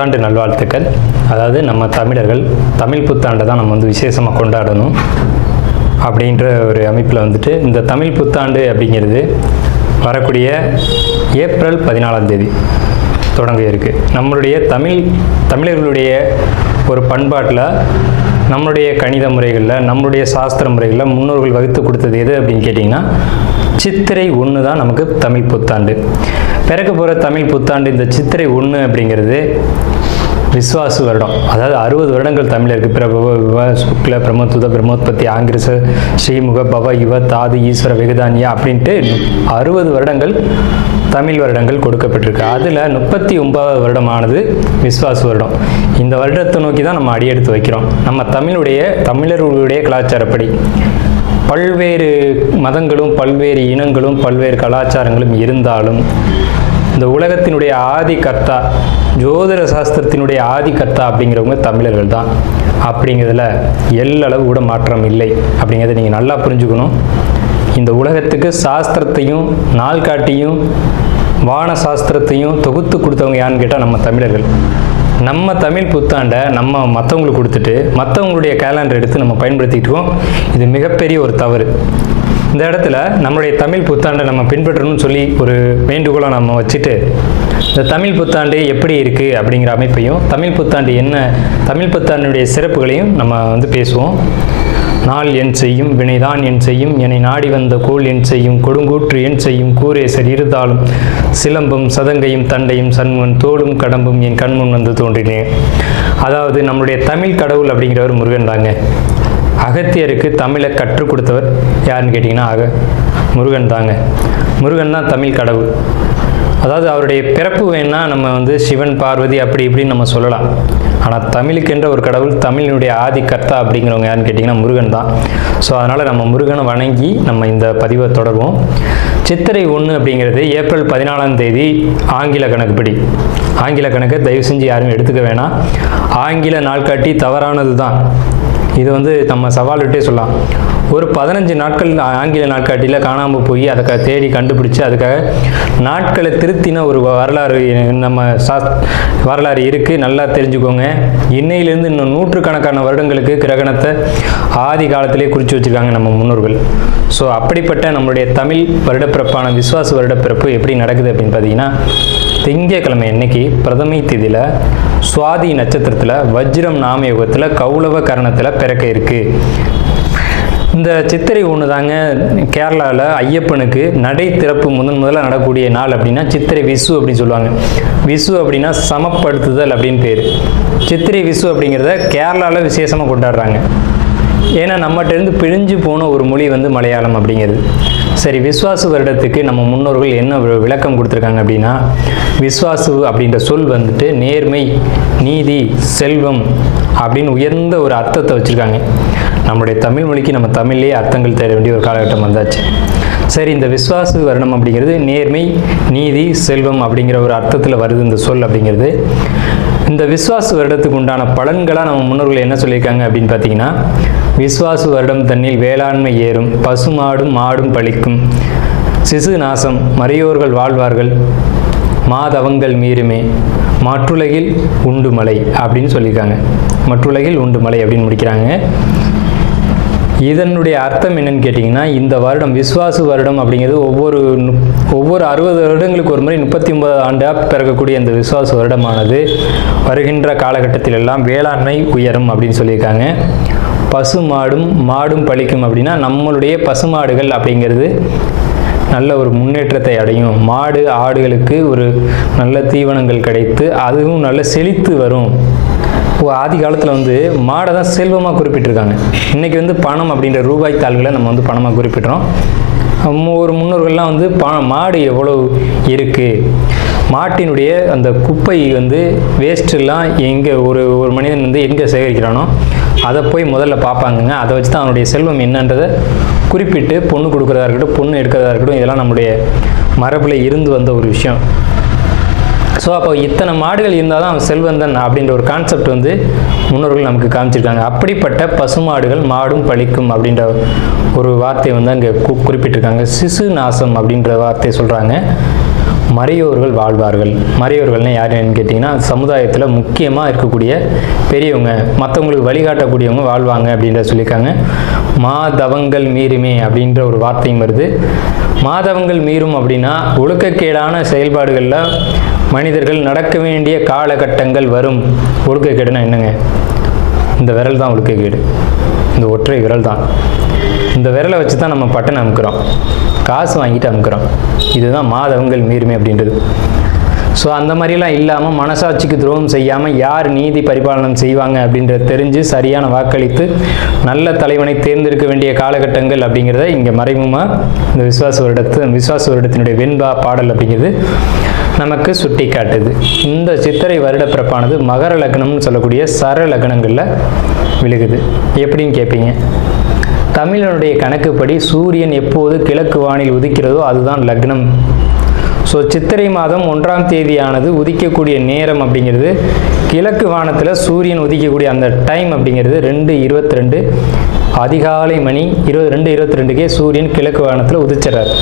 புத்தாண்டு நல்வாழ்த்துக்கள். அதாவது நம்ம தமிழர்கள் தமிழ் புத்தாண்டை தான் நம்ம வந்து விசேஷமாக கொண்டாடணும் அப்படின்ற ஒரு அமைப்பில் வந்துட்டு இந்த தமிழ் புத்தாண்டு அப்படிங்கிறது வரக்கூடிய ஏப்ரல் 14 தொடங்க இருக்குது. நம்மளுடைய தமிழர்களுடைய ஒரு பண்பாட்டில், நம்மளுடைய கணித முறைகளில், நம்மளுடைய சாஸ்திர முறைகளில் முன்னோர்கள் வகுத்து கொடுத்தது எது அப்படின்னு கேட்டிங்கன்னா சித்திரை 1 தான் நமக்கு தமிழ் புத்தாண்டு. பிறக்க போகிற தமிழ் புத்தாண்டு இந்த சித்திரை 1 அப்படிங்கிறது விஸ்வாசு வருடம். அதாவது 60 வருடங்கள் தமிழருக்கு பிரபவ விவ சுக்ல பிரமோத்துத பிரம்மோத்பத்தி ஆங்கிரச ஸ்ரீமுக பவ யுவ தாது ஈஸ்வர வெகுதானியா அப்படின்ட்டு 60 வருடங்கள் தமிழ் வருடங்கள் கொடுக்கப்பட்டிருக்கு. அதில் 39வது வருடமானது விஸ்வாசு வருடம். இந்த வருடத்தை நோக்கி தான் நம்ம அடியெடுத்து வைக்கிறோம். நம்ம தமிழர்களுடைய கலாச்சாரப்படி பல்வேறு மதங்களும் பல்வேறு இனங்களும் பல்வேறு கலாச்சாரங்களும் இருந்தாலும் இந்த உலகத்தினுடைய ஆதி கர்த்தா, ஜோதிட சாஸ்திரத்தினுடைய ஆதி கர்த்தா அப்படிங்கிறவங்க தமிழர்கள் தான். அப்படிங்கிறதுல எல்லளவு கூட மாற்றம் இல்லை அப்படிங்கிறத நீங்கள் நல்லா புரிஞ்சுக்கணும். இந்த உலகத்துக்கு சாஸ்திரத்தையும் நாள்காட்டியும் வான சாஸ்திரத்தையும் தொகுத்து கொடுத்தவங்க யாருன்னு கேட்டால் நம்ம தமிழர்கள். நம்ம தமிழ் புத்தாண்டை நம்ம மற்றவங்களுக்கு கொடுத்துட்டு மற்றவங்களுடைய கேலண்டர் எடுத்து நம்ம பயன்படுத்திக்கிட்டோம். இது மிகப்பெரிய ஒரு தவறு. இந்த இடத்துல நம்மளுடைய தமிழ் புத்தாண்டை நம்ம பின்பற்றணும்னு சொல்லி ஒரு வேண்டுகோளை நம்ம வச்சுட்டு இந்த தமிழ் புத்தாண்டு எப்படி இருக்குது அப்படிங்கிற அமைப்பையும் தமிழ் புத்தாண்டு என்ன, தமிழ் புத்தாண்டுடைய சிறப்புகளையும் நம்ம வந்து பேசுவோம். நாள் என் செய்யும் வினைதான் என் செய்யும் என்னை நாடி வந்த கோள் என் செய்யும் கொடுங்கூற்று என் செய்யும் கூரேசர் இருந்தாலும் சிலம்பும் சதங்கையும் தண்டையும் சண்முன் தோளும் கடம்பும் என் கண்முன் வந்து தோன்றினேன். அதாவது நம்மளுடைய தமிழ் கடவுள் அப்படிங்கிறவர் முருகன் தாங்க. அகத்தியருக்கு தமிழை கற்றுக் கொடுத்தவர் யாருன்னு கேட்டிங்கன்னா முருகன் தாங்க. முருகன் தான் தமிழ் கடவுள். அதாவது அவருடைய பிறப்பு வேணால் நம்ம வந்து சிவன் பார்வதி அப்படி இப்படின்னு நம்ம சொல்லலாம். ஆனால் தமிழுக்கென்ற ஒரு கடவுள், தமிழினுடைய ஆதி கர்த்தா அப்படிங்கிறவங்க யாருன்னு கேட்டிங்கன்னா முருகன் தான். ஸோ அதனால் நம்ம முருகனை வணங்கி நம்ம இந்த பதிவை தொடர்வோம். சித்திரை 1 அப்படிங்கிறது ஏப்ரல் 14 ஆங்கில கணக்குப்படி. ஆங்கில கணக்கை தயவு செஞ்சு யாரும் எடுத்துக்க வேணாம். ஆங்கில நாள்காட்டி தவறானது தான். இது வந்து நம்ம சவால் விட்டே சொல்லலாம். ஒரு 15 நாட்கள் ஆங்கில நாட்காட்டியில் காணாமல் போய் அதை தேடி கண்டுபிடிச்சி அதுக்காக நாட்களை திருத்தின ஒரு வரலாறு நம்ம வரலாறு இருக்குது. நல்லா தெரிஞ்சுக்கோங்க. இன்னையிலேருந்து இன்னும் நூற்றுக்கணக்கான வருடங்களுக்கு கிரகணத்தை ஆதி காலத்திலே குறித்து வச்சுருக்காங்க நம்ம முன்னோர்கள். ஸோ அப்படிப்பட்ட நம்மளுடைய தமிழ் வருடப்பிறப்பான விஸ்வாச வருடப்பிறப்பு எப்படி நடக்குது அப்படின்னு பார்த்தீங்கன்னா, திங்கட்கிழமை அன்னைக்கு பிரதமை திதியில் சுவாதி நட்சத்திரத்தில் வஜ்ரம் நாமயோகத்தில் கௌளவ கரணத்தில் பிறக்க இருக்குது. இந்த சித்திரை 1 தாங்க கேரளாவில் ஐயப்பனுக்கு நடை திறப்பு முதல்ல நடக்கக்கூடிய நாள் அப்படின்னா சித்திரை விசு அப்படின்னு சொல்லுவாங்க. விசு அப்படின்னா சமப்படுத்துதல் அப்படின்னு பேர். சித்திரை விசு அப்படிங்கிறத கேரளாவில் விசேஷமாக கொண்டாடுறாங்க. ஏன்னா நம்மகிட்டேருந்து பிழிஞ்சு போன ஒரு மொழி வந்து மலையாளம் அப்படிங்கிறது. சரி, விஸ்வாசு வருடத்துக்கு நம்ம முன்னோர்கள் என்ன விளக்கம் கொடுத்துருக்காங்க அப்படின்னா, விஸ்வாசு அப்படின்ற சொல் வந்துட்டு நேர்மை, நீதி, செல்வம் அப்படின்னு உயர்ந்த ஒரு அர்த்தத்தை வச்சுருக்காங்க. நம்முடைய தமிழ் மொழிக்கு நம்ம தமிழ்லேயே அர்த்தங்கள் தேட வேண்டிய ஒரு காலகட்டம் வந்தாச்சு. சரி, இந்த விஸ்வாசு வருடம் அப்படிங்கிறது நேர்மை, நீதி, செல்வம் அப்படிங்கிற ஒரு அர்த்தத்தில் வருது இந்த சொல் அப்படிங்கிறது. இந்த விஸ்வாசு வருடத்துக்கு உண்டான பலன்களாக நம்ம முன்னோர்கள் என்ன சொல்லியிருக்காங்க அப்படின்னு பார்த்தீங்கன்னா, விஸ்வாசு வருடம் தன்னில் வேளாண்மை ஏறும், பசுமாடும் மாடும் பழிக்கும், சிசு நாசம், மறையோர்கள் வாழ்வார்கள், மாதவங்கள் மீறுமே, மற்றுலகில் உண்டு மலை அப்படின்னு சொல்லியிருக்காங்க. மற்றுலகில் உண்டு மலை அப்படின்னு முடிக்கிறாங்க. இதனுடைய அர்த்தம் என்னன்னு கேட்டிங்கன்னா, இந்த வருடம் விஸ்வாசு வருடம் அப்படிங்கிறது ஒவ்வொரு 60 வருடங்களுக்கு ஒரு முறை 39 ஆண்டாக பிறக்கக்கூடிய இந்த விஸ்வாசு வருடமானது வருகின்ற காலகட்டத்தில் எல்லாம் வேளாண்மை உயரும் அப்படின்னு சொல்லியிருக்காங்க. மாடும் பழிக்கும் அப்படின்னா நம்மளுடைய பசுமாடுகள் அப்படிங்கிறது நல்ல ஒரு முன்னேற்றத்தை அடையும். மாடு ஆடுகளுக்கு ஒரு நல்ல தீவனங்கள் கிடைத்து அதுவும் நல்ல செழித்து வரும். ஆதி காலத்தில் வந்து மாடை தான் செல்வமாக குறிப்பிட்டிருக்காங்க. இன்றைக்கி வந்து பணம் அப்படின்ற ரூபாய் தாள்களை நம்ம வந்து பணமாக குறிப்பிட்றோம். ஒரு முன்னோர்கள்லாம் வந்து மாடு எவ்வளோ இருக்குது, மாட்டினுடைய அந்த குப்பை வந்து வேஸ்ட்டெல்லாம் எங்கே ஒரு மனிதன் வந்து எங்கே சேகரிக்கிறானோ அதை போய் முதல்ல பார்ப்பாங்கங்க. அதை வச்சு தான் அவனுடைய செல்வம் என்னன்றதை குறிப்பிட்டு பொண்ணு கொடுக்குறதா இருக்கட்டும், பொண்ணு எடுக்கிறதா இருக்கட்டும், இதெல்லாம் நம்முடைய மரபில் இருந்து வந்த ஒரு விஷயம். ஸோ அப்போ இத்தனை மாடுகள் இருந்தால் தான் அவன் செல்வந்தன் அப்படின்ற ஒரு கான்செப்ட் வந்து முன்னோர்கள் நமக்கு காமிச்சிருக்காங்க. அப்படிப்பட்ட பசுமாடுகள் மாடும் பழிக்கும் அப்படின்ற ஒரு வார்த்தையை வந்து அங்கே குறிப்பிட்டிருக்காங்க. சிசு நாசம் அப்படின்ற வார்த்தையை சொல்கிறாங்க. மறையோர்கள் வாழ்வார்கள். மறையோர்கள்னால் யாருன்னு கேட்டிங்கன்னா சமுதாயத்தில் முக்கியமாக இருக்கக்கூடிய பெரியவங்க, மற்றவங்களுக்கு வழிகாட்டக்கூடியவங்க வாழ்வாங்க அப்படின்ற சொல்லியிருக்காங்க. மாதவங்கள் மீறுமே அப்படின்ற ஒரு வார்த்தையும் வருது. மாதவங்கள் மீறும் அப்படின்னா ஒழுக்கக்கேடான செயல்பாடுகளில் மனிதர்கள் நடக்க வேண்டிய காலகட்டங்கள் வரும். ஒழுக்கக்கேடுனா என்னங்க? இந்த விரல் தான் ஒழுக்கக்கேடு, இந்த ஒற்றை விரல் தான். இந்த விரலை வச்சு தான் நம்ம பட்டனை அமுக்கிறோம், காசு வாங்கிட்டு அமுக்கிறோம். இதுதான் மாதவங்கள் மீறுமே அப்படின்றது. ஸோ அந்த மாதிரிலாம் இல்லாமல் மனசாட்சிக்கு துரோகம் செய்யாமல் யார் நீதி பரிபாலனம் செய்வாங்க அப்படின்றத தெரிஞ்சு சரியான வாக்களித்து நல்ல தலைவனை தேர்ந்தெடுக்க வேண்டிய காலகட்டங்கள் அப்படிங்கிறத இங்கே மறைமுகமாக இந்த விசுவாச வருடத்தினுடைய வெண்பா பாடல் அப்படிங்கிறது நமக்கு சுட்டி காட்டுது. இந்த சித்திரை வருட பிறப்பானது மகர லக்னம்னு சொல்லக்கூடிய சர லக்னங்களில் விழுகுது. எப்படின்னு கேட்பீங்க? தமிழனுடைய கணக்குப்படி சூரியன் எப்போது கிழக்கு வானில் உதிக்கிறதோ அதுதான் லக்னம். ஸோ சித்திரை மாதம் 1ஆம் தேதியானது உதிக்கக்கூடிய நேரம் அப்படிங்கிறது கிழக்கு வானத்தில் சூரியன் உதிக்கக்கூடிய அந்த டைம் அப்படிங்கிறது 2:22 அதிகாலை மணி 2:22க்கே சூரியன் கிழக்கு வானத்தில் உதிச்சிடறாரு.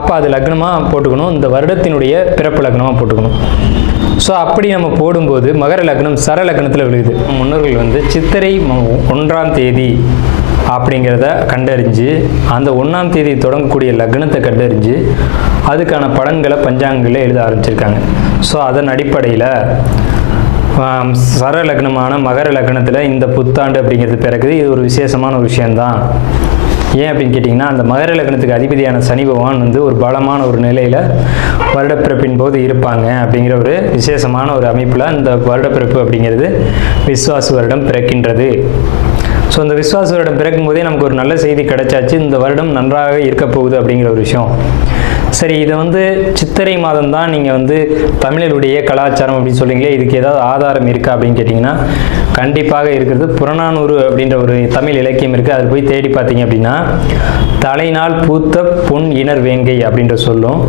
அப்போ அது லக்னமாக போட்டுக்கணும், இந்த வருடத்தினுடைய பிறப்பு லக்னமாக போட்டுக்கணும். ஸோ அப்படி நம்ம போடும்போது மகர லக்னம் சர லக்னத்தில் விழுகுது. முன்னோர்கள் சித்திரை 1ஆம் தேதி அப்படிங்கிறத கண்டறிஞ்சு அந்த 1ஆம் தேதி தொடங்கக்கூடிய லக்னத்தை கண்டறிஞ்சு அதுக்கான பலன்களை பஞ்சாங்கங்களில் எழுத ஆரம்பிச்சிருக்காங்க. ஸோ அதன் அடிப்படையில் சர லக்னமான மகர லக்னத்தில் இந்த புத்தாண்டு அப்படிங்கிறது பிறகுது. இது ஒரு விசேஷமான ஒரு விஷயந்தான். ஏன் அப்படின்னு கேட்டிங்கன்னா, அந்த மகர லக்னத்துக்கு அதிபதியான சனி பகவான் ஒரு பலமான ஒரு நிலையில் வருடப்பிறப்பின் போது இருப்பாங்க அப்படிங்கிற ஒரு விசேஷமான ஒரு அமைப்பில் இந்த வருடப்பிறப்பு அப்படிங்கிறது விஸ்வாச வருடம் பிறக்கின்றது. ஸோ இந்த விஸ்வாச வருடம் பிறக்கும் போதே நமக்கு ஒரு நல்ல செய்தி கிடைச்சாச்சு, இந்த வருடம் நன்றாக இருக்க போகுது அப்படிங்கிற ஒரு விஷயம். சரி, இதை சித்திரை மாதம் தான் நீங்கள் தமிழருடைய கலாச்சாரம் அப்படின்னு சொல்றீங்களே, இதுக்கு ஏதாவது ஆதாரம் இருக்கா அப்படின்னு கேட்டிங்கன்னா கண்டிப்பாக இருக்கிறது. புறநானூறு அப்படின்ற ஒரு தமிழ் இலக்கியம் இருக்குது. அதில் போய் தேடி பார்த்தீங்க அப்படின்னா தலைநாள் பூத்த பொன் இணர் வேங்கை அப்படின்ற சொல்லும்,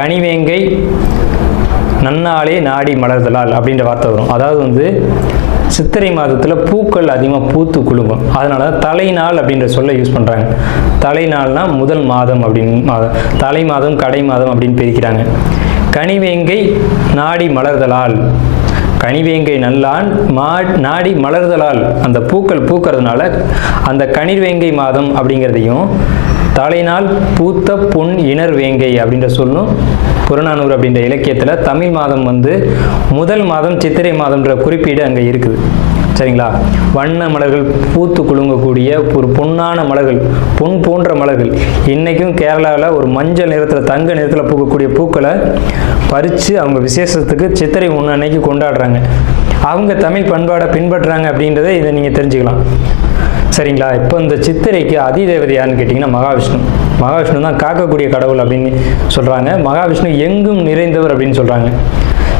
கனிவேங்கை நன்னாளே நாடி மலர்தலால் அப்படின்ற வார்த்தை வரும். அதாவது சித்திரை மாதத்தில் பூக்கள் அதிகமாக பூத்து குலுங்கும். அதனால தலைநாள் அப்படின்ற சொல்ல யூஸ் பண்ணுறாங்க. தலைநாள்னா முதல் மாதம் அப்படின்னு, தலை மாதம் கடை மாதம் அப்படின்னு பிரிக்கிறாங்க. கனிவேங்கை நாடி மலர்தலால், கனிவேங்கை நல்லான் நாடி மலர்தலால், அந்த பூக்கள் பூக்கிறதுனால அந்த கனிவேங்கை மாதம் அப்படிங்கிறதையும் தலைநாள் பூத்த பொன் இணர் வேங்கை அப்படின்ற சொல்லும் புறநானூறு அப்படின்ற இலக்கியத்தில் தமிழ் மாதம் முதல் மாதம் சித்திரை மாதம்ன்ற குறிப்பீடு அங்கே இருக்குது. சரிங்களா? வண்ண மலர்கள் பூத்து குலுங்கக்கூடிய ஒரு பொன்னான மலர்கள், பொன் போன்ற மலர்கள். இன்றைக்கும் கேரளாவில் ஒரு மஞ்சள் நிறத்தில் தங்க நிறத்தில் பூக்கக்கூடிய பூக்களை பறித்து அவங்க விசேஷத்துக்கு சித்திரை 1 அன்னைக்கு கொண்டாடுறாங்க. அவங்க தமிழ் பண்பாடை பின்பற்றுறாங்க அப்படின்றத இதை நீங்கள் தெரிஞ்சுக்கலாம். சரிங்களா? இப்போ இந்த சித்திரைக்கு அதிதேவதை யாருன்னு கேட்டிங்கன்னா மகாவிஷ்ணு. மகாவிஷ்ணு தான் காக்கக்கூடிய கடவுள் அப்படின்னு சொல்கிறாங்க. மகாவிஷ்ணு எங்கும் நிறைந்தவர் அப்படின்னு சொல்கிறாங்க.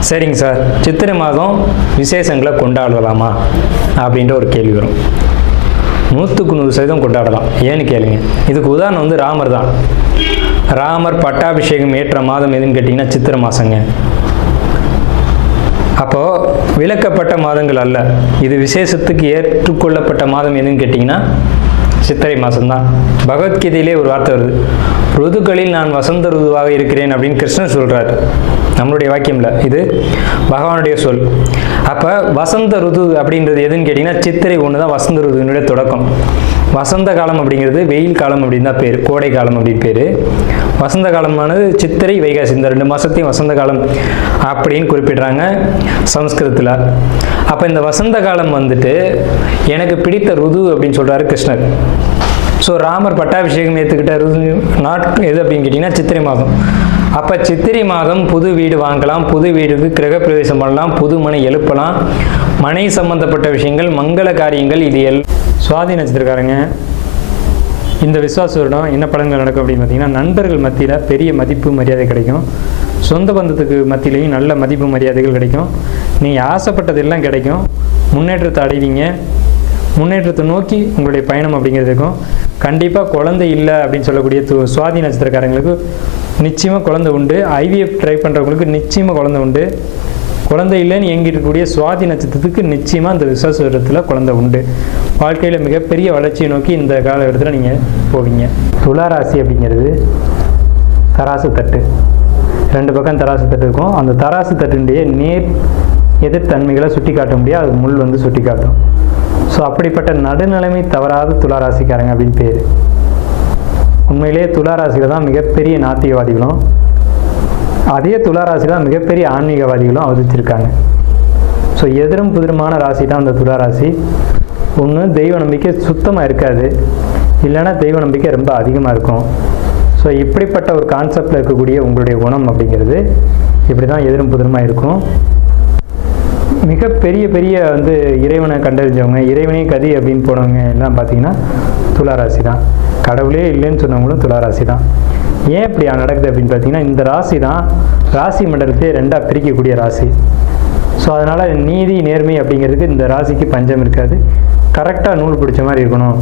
சரிங்க சார், சித்திரை மாதம் விசேஷங்களை கொண்டாடலாமா அப்படின்ற ஒரு கேள்வி வரும். 100% கொண்டாடலாம். ஏன்னு கேளுங்க. இதுக்கு உதாரணம் ராமர் தான். ராமர் பட்டாபிஷேகம் ஏற்ற மாதம் எதுன்னு கேட்டிங்கன்னா சித்திரை மாதங்க. அப்போது விலக்கப்பட்ட மாதங்கள் அல்ல, இது விசேஷத்துக்கு ஏற்றுக்கொள்ளப்பட்ட மாதம் எதுன்னு கேட்டிங்கன்னா சித்திரை மாதம்தான். பகவத்கீதையிலே ஒரு வார்த்தை வருது, ருதுக்களில் நான் வசந்த ருதுவாக இருக்கிறேன் அப்படின்னு கிருஷ்ணன் சொல்கிறார். நம்மளுடைய வாக்கியம்ல, இது பகவானுடைய சொல். அப்போ வசந்த ருது அப்படின்றது எதுன்னு கேட்டிங்கன்னா சித்திரை 1 தான் வசந்த ருதுனுடைய தொடக்கம். வசந்த காலம் அப்படிங்கிறது வெயில் காலம் அப்படின்னு தான் பேர், கோடை காலம் அப்படின்னு பேர். வசந்த காலமானது சித்திரை வைகாசி, இந்த 2 மாதத்தையும் வசந்த காலம் அப்படின்னு குறிப்பிடுறாங்க சமஸ்கிருதத்தில். அப்போ இந்த வசந்த காலம் எனக்கு பிடித்த ருது அப்படின்னு சொல்கிறாரு கிருஷ்ணர். ஸோ ராமர் பட்டாபிஷேகம் ஏற்றுக்கிட்ட நாட்கள் எது அப்படின்னு கேட்டிங்கன்னா சித்திரை மாதம். அப்போ சித்திரை மாதம் புது வீடு வாங்கலாம், புது வீடுக்கு கிரகப்பிரவேசம் பண்ணலாம், புது மனை எழுப்பலாம், மனை சம்பந்தப்பட்ட விஷயங்கள், மங்கள காரியங்கள், இது சுவாதி நட்சத்திரக்காரங்க இந்த விஸ்வாச வருடம் என்ன பலன்கள் நடக்கும் அப்படின்னு பார்த்தீங்கன்னா, நண்பர்கள் மத்தியில் பெரிய மதிப்பு மரியாதை கிடைக்கும். சொந்த பந்தத்துக்கு மத்தியிலையும் நல்ல மதிப்பு மரியாதைகள் கிடைக்கும். நீங்கள் ஆசைப்பட்டதெல்லாம் கிடைக்கும். முன்னேற்றத்தை அடைவீங்க. முன்னேற்றத்தை நோக்கி உங்களுடைய பயணம் அப்படிங்கிறது இருக்கும். கண்டிப்பாக குழந்தை இல்லை அப்படின்னு சொல்லக்கூடிய சுவாதி நட்சத்திரக்காரங்களுக்கு நிச்சயமாக குழந்தை உண்டு. ஐவிஎஃப் ட்ரை பண்ணுறவங்களுக்கு நிச்சயமாக குழந்தை உண்டு. குழந்தை இல்லைன்னு எங்கிருக்கக்கூடிய சுவாதி நட்சத்திரத்துக்கு நிச்சயமாக இந்த விசுவாச வருடத்தில் குழந்தை உண்டு. வாழ்க்கையில் மிகப்பெரிய வளர்ச்சியை நோக்கி இந்த காலகட்டத்தில் நீங்கள் போவீங்க. துளாராசி அப்படிங்கிறது தராசு தட்டு. 2 பக்கம் தராசு தட்டு இருக்கும். அந்த தராசு தட்டுடைய நேர் எதிர்த்தன்மைகளை சுட்டி காட்ட முடியாது, அது முள் வந்து சுட்டி காட்டும். ஸோ அப்படிப்பட்ட நடுநிலைமை தவறாத துளாராசிக்காரங்க அப்படின்னு பேர். உண்மையிலேயே துளாராசியில் தான் மிகப்பெரிய நாத்திகவாதிகளும் அதே துளாராசியில் தான் மிகப்பெரிய ஆன்மீகவாதிகளும் அவதரிச்சிருக்காங்க. ஸோ எதிரும் புதிருமான ராசி தான் அந்த துளாராசி. ஒன்று தெய்வ நம்பிக்கை சுத்தமாக இருக்காது, இல்லைன்னா தெய்வ நம்பிக்கை ரொம்ப அதிகமாக இருக்கும். ஸோ இப்படிப்பட்ட ஒரு கான்செப்டில் இருக்கக்கூடிய உங்களுடைய குணம் அப்படிங்கிறது இப்படி தான் எதிரும் புதிருமாக இருக்கும். மிகப்பெரிய பெரிய வந்து இறைவனை கண்டறிஞ்சவங்க, இறைவனே கதி அப்படின்னு போனவங்க எல்லாம் பார்த்தீங்கன்னா துளாராசி தான். கடவுளே இல்லைன்னு சொன்னவங்களும் துளாராசி தான். ஏன் இப்படி நடக்குது அப்படின்னு பார்த்தீங்கன்னா, இந்த ராசி தான் ராசி மண்டலத்தையே 2ஆக பிரிக்கக்கூடிய ராசி. ஸோ அதனால் நீதி நேர்மை அப்படிங்கிறதுக்கு இந்த ராசிக்கு பஞ்சம் இருக்காது. கரெக்டாக நூல் பிடிச்ச மாதிரி இருக்கணும்.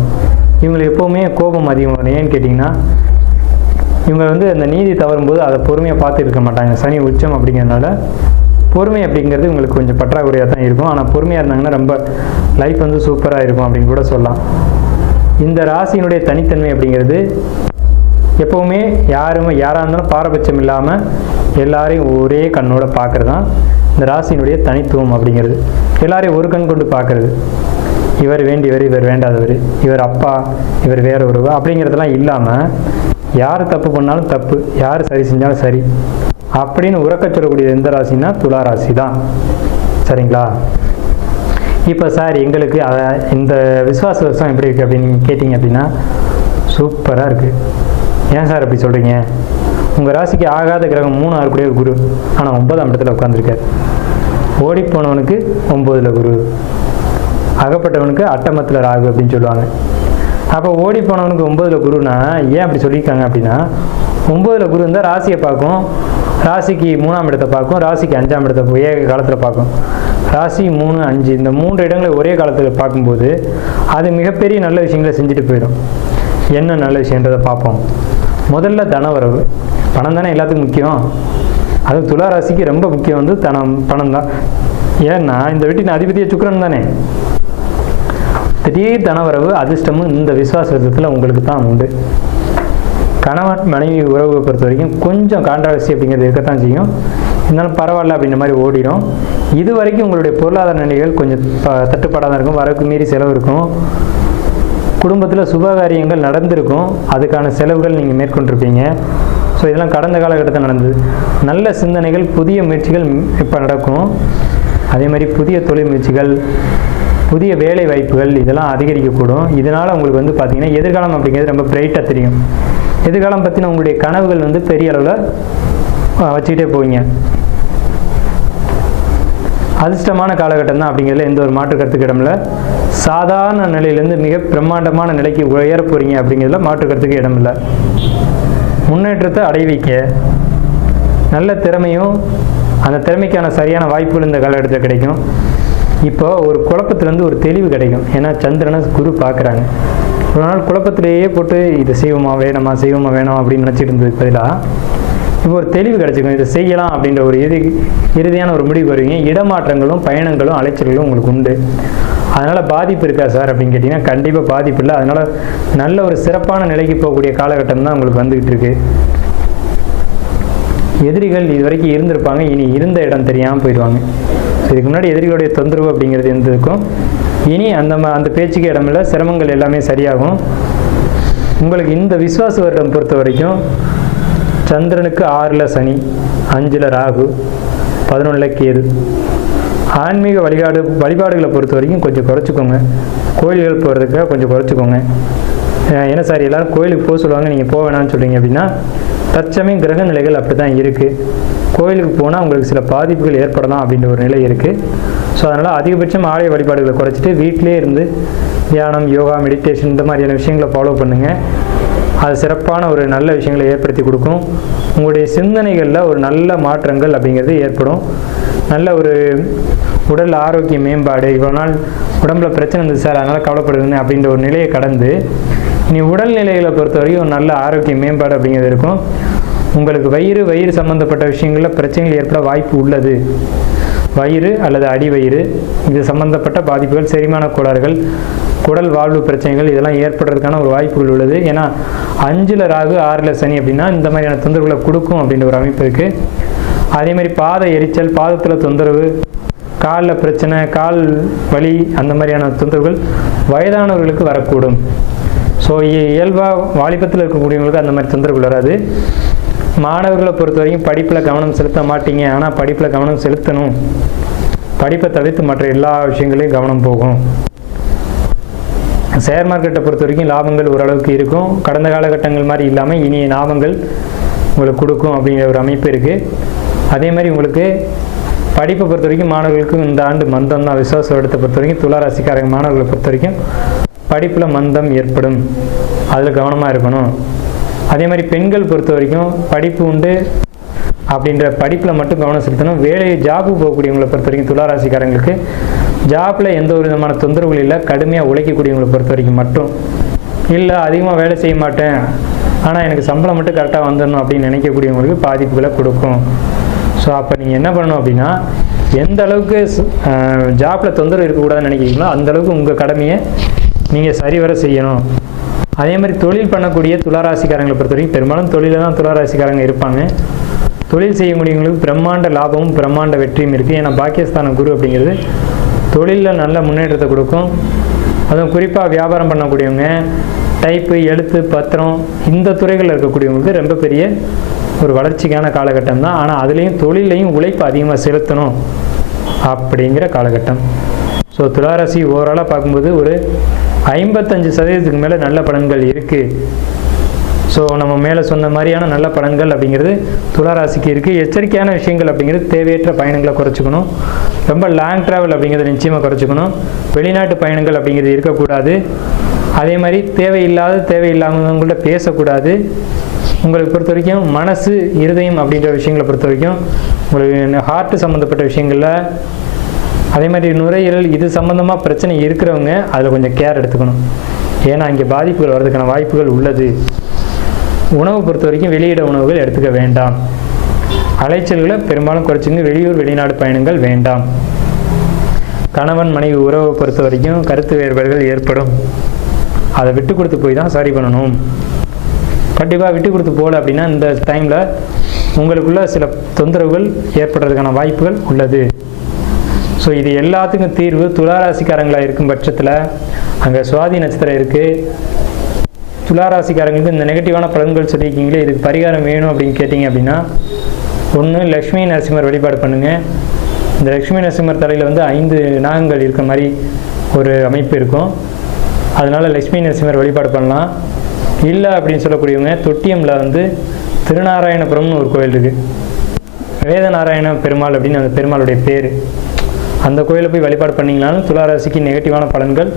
இவங்களுக்கு எப்போவுமே கோபம் அதிகம் வரும். ஏன்னு கேட்டிங்கன்னா, இவங்க வந்து அந்த நீதி தவறும்போது அதை பொறுமையாக பார்த்து இருக்க மாட்டாங்க. சனி உச்சம் அப்படிங்கிறதுனால பொறுமை அப்படிங்கிறது உங்களுக்கு கொஞ்சம் பற்றாக்குறையாக தான் இருக்கும். ஆனால் பொறுமையாக இருந்தாங்கன்னா ரொம்ப லைஃப் வந்து சூப்பராக இருக்கும் அப்படின்னு கூட சொல்லலாம். இந்த ராசியினுடைய தனித்தன்மை அப்படிங்கிறது எப்போவுமே யாராக இருந்தாலும் பாரபட்சம் இல்லாமல் எல்லாரையும் ஒரே கண்ணோட பார்க்குறது தான் இந்த ராசியினுடைய தனித்துவம் அப்படிங்கிறது. எல்லாரையும் ஒரு கண் கொண்டு பார்க்குறது. இவர் வேண்டியவர், இவர் வேண்டாதவர், இவர் அப்பா, இவர் வேற ஒருவர் அப்படிங்கிறதெல்லாம் இல்லாமல் யார் தப்பு பண்ணாலும் தப்பு, யார் சரி செஞ்சாலும் சரி அப்படின்னு உறக்க சொல்லக்கூடிய எந்த ராசின்னா துலா ராசி தான். சரிங்களா? இப்போ சார் எங்களுக்கு இந்த விசுவாச வருஷம் எப்படி இருக்குது அப்படின்னு நீங்கள் கேட்டிங்க அப்படின்னா சூப்பராக இருக்குது. ஏன் சார் அப்படி சொல்கிறீங்க? உங்கள் ராசிக்கு ஆகாத கிரகம் 3 ஆறுக்குடைய குரு, ஆனால் 9ஆம் இடத்துல உட்காந்துருக்கார். ஓடிப்போனவனுக்கு 9ல் குரு, அகப்பட்டவனுக்கு அட்டமத்தில் ராகு அப்படின்னு சொல்லுவாங்க. அப்போ ஓடிப்போனவனுக்கு 9ல் குருனா ஏன் அப்படி சொல்லியிருக்காங்க அப்படின்னா, 9ல் குரு இருந்தால் ராசியை பார்க்கும், ராசிக்கு 3ஆம் இடத்தை பார்க்கும், ராசிக்கு 5ஆம் இடத்தை ஒரே காலத்தில் பார்க்கும். ராசி 3, 5 இந்த 3 இடங்களை ஒரே காலத்தில் பார்க்கும்போது அது மிகப்பெரிய நல்ல விஷயங்களை செஞ்சுட்டு போயிடும். என்ன நல்ல விஷயன்றதை பார்ப்போம். முதல்ல தனவரவு, பணம் தானே எல்லாத்துக்கும் முக்கியம். அது துலா ராசிக்கு ரொம்ப முக்கியம் வந்து பணம் தான். ஏன்னா இந்த வீட்டின் அதிபதிய சுக்கிரன் தானே. திடீர் தனவரவு அதிர்ஷ்டமும் இந்த விசுவாசத்தில் உங்களுக்கு தான் உண்டு. கணவன் மனைவி உறவை பொறுத்த வரைக்கும் கொஞ்சம் கான்ட்ராவர்சி அப்படிங்கிறது இருக்கத்தான் செய்யும். இருந்தாலும் பரவாயில்ல அப்படின்ற மாதிரி ஓடிடும். இது வரைக்கும் உங்களுடைய பொருளாதார நிலைகள் கொஞ்சம் தட்டுப்பாடாக தான் இருக்கும். வரவுக்கு மீறி செலவு இருக்கும். குடும்பத்தில் சுபகாரியங்கள் நடந்திருக்கும், அதுக்கான செலவுகள் நீங்கள் மேற்கொண்டிருப்பீங்க. ஸோ இதெல்லாம் கடந்த காலகட்டத்தில் நடந்தது. நல்ல சிந்தனைகள், புதிய முயற்சிகள் இப்போ நடக்கும். அதே மாதிரி புதிய தொழில் முயற்சிகள், புதிய வேலை வாய்ப்புகள் இதெல்லாம் அதிகரிக்கக்கூடும். இதனால் உங்களுக்கு வந்து பார்த்திங்கன்னா எதிர்காலம் அப்படிங்கிறது ரொம்ப பிரைட்டாக தெரியும். எதிர்காலம் பற்றின உங்களுடைய கனவுகள் வந்து பெரிய அளவில் வச்சுக்கிட்டே போவீங்க. அதிர்ஷ்டமான காலகட்டம் தான் அப்படிங்கிறதுல எந்த ஒரு மாற்று கருத்துக்கு இடமில்ல. சாதாரண நிலையிலேருந்து மிக பிரம்மாண்டமான நிலைக்கு உயர போகிறீங்க அப்படிங்கிறதுல மாற்று கருத்துக்கு இடமில்லை. முன்னேற்றத்தை அடைவிக்க நல்ல திறமையும் அந்த திறமைக்கான சரியான வாய்ப்புகள் இந்த காலகட்டத்தில் கிடைக்கும். இப்போ ஒரு குழப்பத்திலேருந்து ஒரு தெளிவு கிடைக்கும். ஏன்னா சந்திரனை குரு பார்க்குறாங்க. ஒரு நாள் குழப்பத்திலேயே போட்டு இதை செய்வோமா வேணாமா வேணாம் அப்படின்னு நினச்சிட்டு இருந்ததுக்கு பதிலாக இப்போ ஒரு தெளிவு கிடச்சிக்கும். இதை செய்யலாம் அப்படின்ற ஒரு இறுதியான ஒரு முடிவு வருவீங்க. இடமாற்றங்களும் பயணங்களும் அலைச்சல்களும் உங்களுக்கு உண்டு. அதனால் பாதிப்பு இருக்கா சார் அப்படின்னு கேட்டிங்கன்னா கண்டிப்பாக பாதிப்பு இல்லை. அதனால் நல்ல ஒரு சிறப்பான நிலைக்கு போகக்கூடிய காலகட்டம் தான் உங்களுக்கு வந்துக்கிட்டு இருக்கு. எதிரிகள் இது வரைக்கும் இருந்திருப்பாங்க, இனி இருந்த இடம் தெரியாமல் போயிடுவாங்க. இதுக்கு முன்னாடி எதிரிகளுடைய தொந்தரவு அப்படிங்கிறது இருந்திருக்கும். இனி அந்த பேச்சுக்கு இடமில்லை. சிரமங்கள் எல்லாமே சரியாகும். உங்களுக்கு இந்த விசுவாச வருடம் பொறுத்த வரைக்கும் சந்திரனுக்கு 6ல் சனி, 5ல் ராகு, 11ல் கேது. ஆன்மீக வழிபாடுகளை பொறுத்த வரைக்கும் கொஞ்சம் குறைச்சிக்கோங்க. கோயில்கள் போகிறதுக்காக கொஞ்சம் குறைச்சிக்கோங்க. ஏன்னா சார் எல்லோரும் கோயிலுக்கு போக சொல்லுவாங்க, நீங்கள் போக வேணாம்னு சொல்கிறீங்க அப்படின்னா தற்சமயம் கிரக நிலைகள் அப்படி தான் இருக்குது. கோயிலுக்கு போனால் உங்களுக்கு சில பாதிப்புகள் ஏற்படலாம் அப்படின்ற ஒரு நிலை இருக்குது. ஸோ அதனால் அதிகபட்சம் ஆலய வழிபாடுகளை குறைச்சிட்டு வீட்டிலே இருந்து தியானம், யோகா, மெடிடேஷன் இந்த மாதிரியான விஷயங்களை ஃபாலோ பண்ணுங்கள். அது சிறப்பான ஒரு நல்ல விஷயங்களை ஏற்படுத்தி கொடுக்கும். உங்களுடைய சிந்தனைகளில் ஒரு நல்ல மாற்றங்கள் அப்படிங்கிறது ஏற்படும். நல்ல ஒரு உடல் ஆரோக்கிய மேம்பாடு. இவ்வளோ நாள் உடம்புல பிரச்சனை இருந்தது சார், அதனால் கவலைப்படுதுன்னு அப்படின்ற ஒரு நிலையை கடந்து இனி உடல்நிலைகளை பொறுத்த வரைக்கும் ஒரு நல்ல ஆரோக்கிய மேம்பாடு அப்படிங்கிறது இருக்கும். உங்களுக்கு வயிறு சம்மந்தப்பட்ட விஷயங்களில் பிரச்சனைகள் ஏற்பட வாய்ப்பு உள்ளது. வயிறு அல்லது அடிவயிறு இது சம்மந்தப்பட்ட பாதிப்புகள், செரிமான கோளாறுகள், குடல் வாழ்வு பிரச்சனைகள் இதெல்லாம் ஏற்படுறதுக்கான ஒரு வாய்ப்புகள் உள்ளது. ஏன்னா 5ல் ராகு 6ல் சனி அப்படின்னா இந்த மாதிரியான தொந்தரவுகளை கொடுக்கும் அப்படின்ற ஒரு அமைப்பு இருக்குது. அதே மாதிரி பாத எரிச்சல், பாதத்தில் தொந்தரவு, காலில் பிரச்சனை, கால் வலி, அந்த மாதிரியான தொந்தரவுகள் வயதானவர்களுக்கு வரக்கூடும். ஸோ இயல்பாக வாலிபத்தில் இருக்கக்கூடியவங்களுக்கு அந்த மாதிரி தொந்தரவுகள் வராது. மாணவர்களை பொறுத்த வரைக்கும் படிப்பில் கவனம் செலுத்த மாட்டீங்க, ஆனால் படிப்பில் கவனம் செலுத்தணும். படிப்பை தவிர்த்து மற்ற எல்லா விஷயங்களையும் கவனம் போகும். ஷேர் மார்க்கெட்டை பொறுத்த வரைக்கும் லாபங்கள் ஓரளவுக்கு இருக்கும். கடந்த காலகட்டங்கள் மாதிரி இல்லாமல் இனிய லாபங்கள் உங்களுக்கு கொடுக்கும் அப்படிங்கிற ஒரு அமைப்பு இருக்குது. அதே மாதிரி உங்களுக்கு படிப்பை பொறுத்த வரைக்கும் மாணவர்களுக்கு இந்த ஆண்டு மந்தம் தான். விசுவாச வருடத்தை பொறுத்த வரைக்கும் துளாராசிக்காரங்க மாணவர்களை பொறுத்த வரைக்கும் படிப்பில் மந்தம் ஏற்படும், அதில் கவனமாக இருக்கணும். அதே மாதிரி பெண்கள் பொறுத்த வரைக்கும் படிப்பு உண்டு அப்படின்ற படிப்பில் மட்டும் கவனம் செலுத்தணும். ஜாபு போகக்கூடியவங்களை பொறுத்த வரைக்கும் துளாராசிக்காரங்களுக்கு ஜாப்பில் எந்த ஒரு விதமான தொந்தரவுகள் இல்லை. கடுமையாக உழைக்கக்கூடியவங்களை பொறுத்த வரைக்கும் மட்டும் இல்லை, அதிகமாக வேலை செய்ய மாட்டேன் ஆனால் எனக்கு சம்பளம் மட்டும் கரெக்டாக வந்துடணும் அப்படின்னு நினைக்கக்கூடியவங்களுக்கு பாதிப்புகளை கொடுக்கும். ஸோ அப்போ நீங்கள் என்ன பண்ணணும் அப்படின்னா, எந்த அளவுக்கு ஜாப்பில் தொந்தரவு இருக்கக்கூடாதுன்னு நினைக்கிறீங்களோ அந்தளவுக்கு உங்கள் கடமையை நீங்கள் சரிவர செய்யணும். அதே மாதிரி தொழில் பண்ணக்கூடிய துளாராசிக்காரங்களை பொறுத்த வரைக்கும் பெரும்பாலும் தொழிலில் தான் துளாராசிக்காரங்க இருப்பாங்க. தொழில் செய்யக்கூடியவங்களுக்கு பிரம்மாண்ட லாபமும் பிரம்மாண்ட வெற்றியும் இருக்குது. ஏன்னா பாக்கியஸ்தான குரு அப்படிங்கிறது தொழிலில் நல்ல முன்னேற்றத்தை கொடுக்கும். அதுவும் குறிப்பாக வியாபாரம் பண்ணக்கூடியவங்க, டைப்பு, எழுத்து, பத்திரம், இந்த துறைகளில் இருக்கக்கூடியவங்களுக்கு ரொம்ப பெரிய ஒரு வளர்ச்சிக்கான காலகட்டம் தான். ஆனால் அதுலேயும் தொழிலையும் உழைப்பு அதிகமாக செலுத்தணும் அப்படிங்கிற காலகட்டம். ஸோ துளாராசி ஓவராலாக பார்க்கும்போது ஒரு 55% மேலே நல்ல பலன்கள் இருக்குது. ஸோ நம்ம மேலே சொன்ன மாதிரியான நல்ல பலன்கள் அப்படிங்கிறது துளாராசிக்கு இருக்குது. எச்சரிக்கையான விஷயங்கள் அப்படிங்கிறது தேவையற்ற பயணங்களை குறைச்சிக்கணும். ரொம்ப லாங் ட்ராவல் அப்படிங்கிறத நிச்சயமாக குறைச்சிக்கணும். வெளிநாட்டு பயணங்கள் அப்படிங்கிறது இருக்கக்கூடாது. அதே மாதிரி தேவையில்லாதவங்கள்ட்ட பேசக்கூடாது. உங்களுக்கு பொறுத்த வரைக்கும் மனசு, இருதயம் அப்படின்ற விஷயங்களை பொறுத்த வரைக்கும் உங்களுக்கு ஹார்ட்டு சம்மந்தப்பட்ட விஷயங்களில், அதே மாதிரி நுரையீரல் இது சம்மந்தமாக பிரச்சனை இருக்கிறவங்க அதில் கொஞ்சம் கேர் எடுத்துக்கணும். ஏன்னா இங்கே பாதிப்புகள் வர்றதுக்கான வாய்ப்புகள் உள்ளது. உணவு பொறுத்த வரைக்கும் வெளியிட உணவுகள் எடுத்துக்க வேண்டாம். அலைச்சல்களை பெரும்பாலும் குறைச்சிங்க. வெளியூர் வெளிநாடு பயணங்கள் வேண்டாம். கணவன் மனைவி உறவை பொறுத்த வரைக்கும் கருத்து வேறுபாடுகள் ஏற்படும். அதை விட்டு கொடுத்து போய் தான் சரி பண்ணணும். கண்டிப்பாக விட்டு கொடுத்து போகல அப்படின்னா இந்த டைமில் உங்களுக்குள்ள சில தொந்தரவுகள் ஏற்படுறதுக்கான வாய்ப்புகள் உள்ளது. ஸோ இது எல்லாத்துக்கும் தீர்வு துளாராசிக்காரங்களாக இருக்கும் பட்சத்தில் அங்கே சுவாதி நட்சத்திரம் இருக்குது. துளாராசிக்காரங்களுக்கு இந்த நெகட்டிவான பலன்கள் சொல்லியிருக்கீங்களே, இதுக்கு பரிகாரம் வேணும் அப்படின்னு கேட்டிங்க அப்படின்னா, ஒன்று லக்ஷ்மி நரசிம்மர் வழிபாடு பண்ணுங்கள். இந்த லக்ஷ்மி நரசிம்மர் தலையில் 5 நாகங்கள் இருக்க மாதிரி ஒரு அமைப்பு இருக்கும். அதனால் லக்ஷ்மி நரசிம்மர் வழிபாடு பண்ணலாம். இல்லை அப்படின்னு சொல்லக்கூடியவங்க தொட்டியமில் திருநாராயணபுரம்னு ஒரு கோயில் இருக்குது. வேதநாராயண பெருமாள் அப்படின்னு அந்த பெருமாளுடைய பேர். அந்த கோயிலை போய் வழிபாடு பண்ணிங்கனாலும் துளாராசிக்கு நெகட்டிவான பலன்கள்,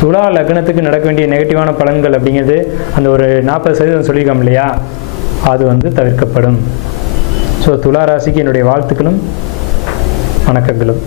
துலா லக்னத்துக்கு நடக்க வேண்டிய நெகட்டிவான பலன்கள் அப்படிங்கிறது அந்த ஒரு 40% சொல்லியிருக்கோம் இல்லையா, அது தவிர்க்கப்படும். ஸோ துளாராசிக்கு என்னுடைய வாழ்த்துக்களும் வணக்கங்களும்.